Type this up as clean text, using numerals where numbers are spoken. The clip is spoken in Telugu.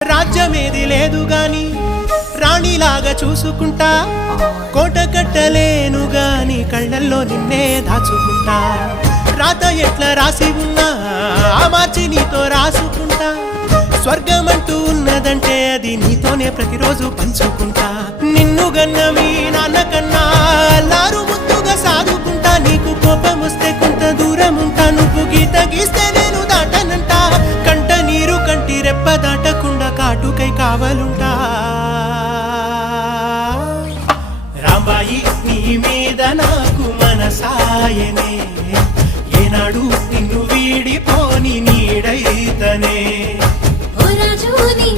రాజ్యమేది లేదు గాని రాణిలాగా చూసుకుంటా, కోట కట్టలేను గాని కళ్ళల్లో నిన్నే దాచుకుంటా. రాత ఎట్లా రాసి ఉన్నా మార్చి నీతో రాసుకుంటా. స్వర్గమంటూ ఉన్నదంటే అది నీతోనే ప్రతిరోజు పంచుకుంటా. నిన్ను గన్న మీ నాన్న కన్నా లారు ముద్దుగా సాదుకుంటా. నీకు కోపం వస్తే కొంత దూరం ఉంటా, నువ్వు గీత గీస్తే నేను దాటనంట. కంట నీరు కంటి రెప్ప దాటకుండా కాటుకై కావలుంటా. రాంబాయి నీ మీద నాకు మనసాయనే, ఏనాడు నిన్ను వీడిపోని నీడైతనే. ఓ రాజు నీ